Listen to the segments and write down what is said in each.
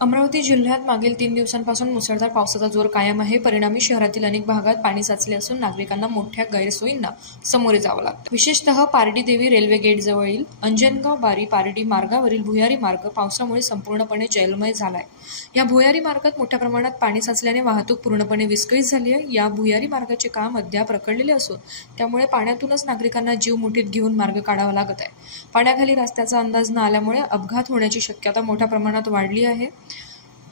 अमरावती जिल्ह्यात मागील तीन दिवसांपासून मुसळधार पावसाचा जोर कायम आहे. परिणामी शहरातील अनेक भागात पाणी साचले असून नागरिकांना मोठ्या गैरसोयींना सामोरे जावं लागतं. विशेषतः पारडी देवी रेल्वे गेटजवळील अंजनगाव बारी पारडी मार्गावरील भुयारी मार्ग पावसामुळे संपूर्णपणे जलमय झालाय. या भुयारी मार्गात मोठ्या प्रमाणात पाणी साचल्याने वाहतूक पूर्णपणे विस्कळीत झाली आहे. या भुयारी मार्गाचे काम अद्याप रखडलेले असून त्यामुळे पाण्यातूनच नागरिकांना जीव मुठीत घेऊन मार्ग काढावा लागत आहे. पाण्याखाली रस्त्याचा अंदाज न आल्यामुळे अपघात होण्याची शक्यता मोठ्या प्रमाणात वाढली आहे.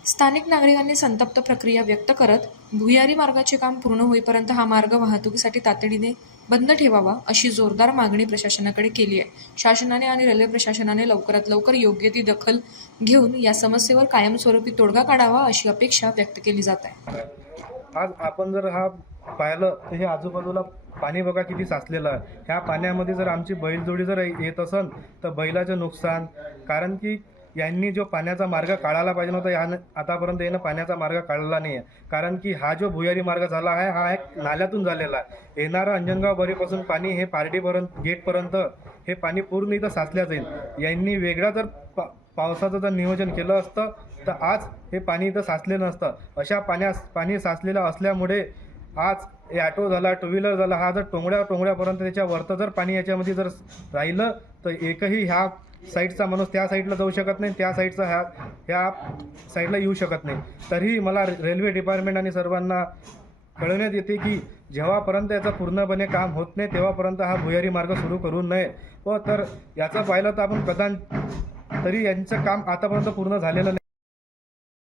स्थानिक नागरिकांनी संतप्त प्रक्रिया व्यक्त करत भुयारी मार्गाचे काम पूर्ण होईपर्यंत हा मार्ग वाहतुकीसाठी तातडीने बंद ठेवावा अशी जोरदार मागणी प्रशासनाकडे केली आहे. शासनाने आणि रेल्वे प्रशासनाने लवकरात लवकर योग्य ती दखल घेऊन या समस्येवर कायमस्वरूपी तोडगा काढावा अशी अपेक्षा व्यक्त केली जात आहे. आज आपण जर हा पाहिलं तर हे आजूबाजूला पाणी बघा किती साचलेलं आहे. ह्या पाण्यामध्ये जर आमची बैलजोडी जर येत असेल तर बैलाचं नुकसान कारण की यांनी जो पाण्याचा मार्ग काढायला पाहिजे नव्हता यानं आतापर्यंत यानं पाण्याचा मार्ग काढला नाही आहे कारण की हा जो भुयारी मार्ग झाला आहे हा एक नाल्यातून झालेला आहे. येणारा अंजनगाव बरीपासून पाणी हे पार्टीपर्यंत गेटपर्यंत हे पाणी पूर्ण इथं साचल्या जाईल. यांनी वेगळा जर पा पावसाचं जर नियोजन केलं असतं तर आज हे पाणी इथं साचलेलं नसतं. अशा पाण्या पाणी साचलेलं असल्यामुळे आज हे ॲटो झाला टू व्हीलर झाला हा जर टोंगड्या टोंगड्यापर्यंत त्याच्या वरतं जर पाणी याच्यामध्ये जर राहिलं तर एकही ह्या साईडचा माणूस त्या साईडला जाऊ शकत नाही त्या साईडचा ह्या ह्या साईडला येऊ शकत नाही. तरीही मला रे- रेल्वे डिपार्टमेंट आणि सर्वांना कळवण्यात येते की जेव्हापर्यंत याचं पूर्णपणे काम होत नाही तेव्हापर्यंत हा भुयारी मार्ग सुरू करू नये. व तर याचं पाहिलं तर आपण प्रधान तरी यांचं काम आतापर्यंत पूर्ण झालेलं नाही.